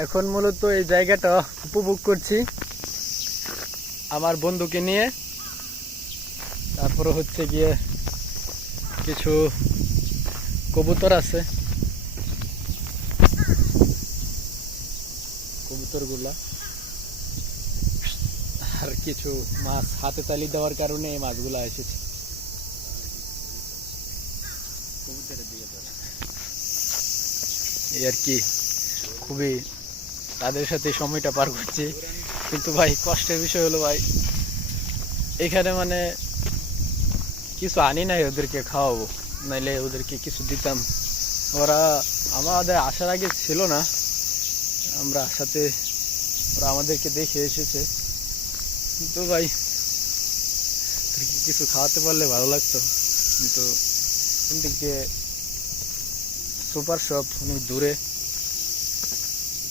এখন মূলত এই জায়গাটা উপভোগ করছি আমার বন্ধুকে নিয়ে। তারপরে হচ্ছে গিয়ে কিছু কবুতর আছে, কবুতরগুলা আর কিছু মাছ হাতে তালি দেওয়ার কারণে এই মাছগুলা এসেছে। এই আর কি, খুবই তাদের সাথে সময়টা পার করছি। কিন্তু ভাই কষ্টের বিষয় হলো ভাই, এখানে মানে কিছু আনি নাই ওদেরকে খাওয়াবো, নাইলে ওদেরকে কিছু দিতাম। ওরা আমাদের আসার আগে ছিল না, আমরা আসাতে ওরা আমাদেরকে দেখে এসেছে। কিন্তু ভাই ওদেরকে কিছু খাওয়াতে পারলে ভালো লাগতো, কিন্তু এদিক দিয়ে সুপার শপ অনেক দূরে।